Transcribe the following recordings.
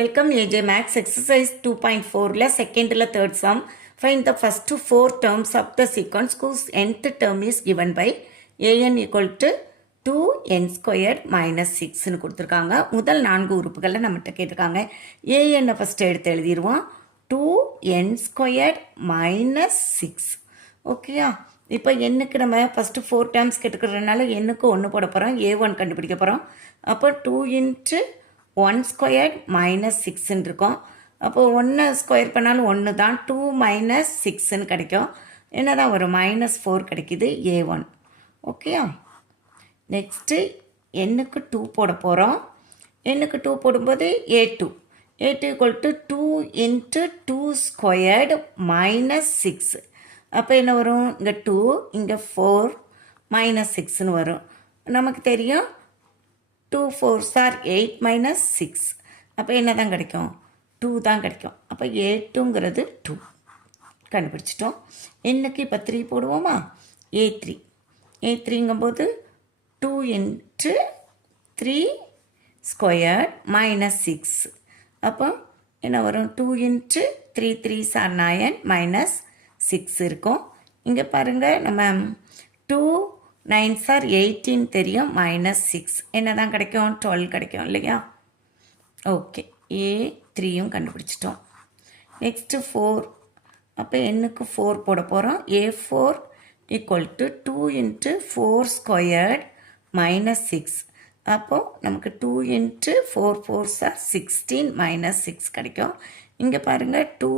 Welcome AJ Max exercise 2.4 second third sum. Find the first four terms of the sequence whose nth term is given by an equal to 2n squared minus 6 னு கொடுத்துருக்காங்க. முதல் நான்கு உறுப்புகளை நம்மகிட்ட கேட்டிருக்காங்க. an first எடுத்து எழுதிடுவோம். 2n squared minus 6. ஓகேயா? இப்போ என்னுக்கு நம்ம ஃபஸ்ட்டு 4 டேர்ம்ஸ் கேட்டுக்கிறதுனால என்னுக்கு 1 போட போகிறோம். a1 கண்டுபிடிக்க போகிறோம். அப்போ 2 into 1 squared minus 6 இருக்கும். அப்போ 1 ஸ்கொயர் பண்ணாலும் 1 தான். 2 minus 6 கிடைக்கும். என்ன தான் வரும்? -4 கிடைக்குது a1. ஓகேயா? நெக்ஸ்ட்டு என்னுக்கு 2 போட போகிறோம். என்னுக்கு 2 போடும்போது a2 equal to 2 into 2 squared minus 6. அப்போ என்ன வரும்? இங்கே 2 இங்கே 4 minus 6ன்னு வரும். நமக்கு தெரியும் 2 4s are 8 minus 6. அப்போ என்ன தான் கிடைக்கும்? 2 தான் கிடைக்கும். அப்போ a2ங்கிறது 2 கண்டுபிடிச்சிட்டோம். என்னுக்கு இப்போ 3 போடுவோமா? a3ங்கும்போது 2 into 3 squared minus 6. அப்போ என்ன வரும்? 2 into 3 3s are 9 minus 6 இருக்கும். இங்கே பாருங்கள், நம்ம 2 9s are 18 தெரியும், minus 6 என்ன தான் கிடைக்கும்? 12 கிடைக்கும் இல்லையா? ஓகே, a3யும் கண்டுபிடிச்சிட்டோம். நெக்ஸ்ட்டு 4. அப்போ என்னுக்கு 4 போட போகிறோம். a4 equal to 2 into 4 squared minus 6. அப்போது நமக்கு 2 into 4 4s are 16 minus 6 கிடைக்கும். இங்கே பாருங்கள் 2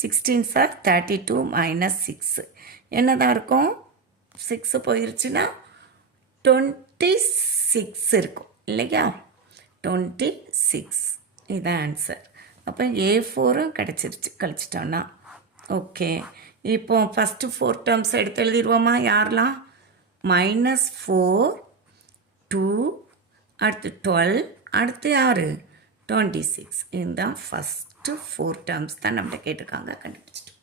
16s are 32 minus 6 என்ன தான் இருக்கும்? 6 போயிருச்சுன்னா 26 இருக்கும் இல்லையா? 26 இதுதான் ஆன்சர். அப்போ a4ம் கிடச்சிருச்சு கழிச்சிட்டோன்னா. ஓகே, இப்போ ஃபஸ்ட்டு 4 டேர்ம்ஸ் எடுத்து எழுதிடுவோமா? யாரெல்லாம்? -4 2 அடுத்து 12 அடுத்து யார்? 26. இதுதான் ஃபஸ்ட்டு 4 டேர்ம்ஸ் தான் நம்மகிட்ட கேட்டிருக்காங்க, கண்டுபிடிச்சிட்டு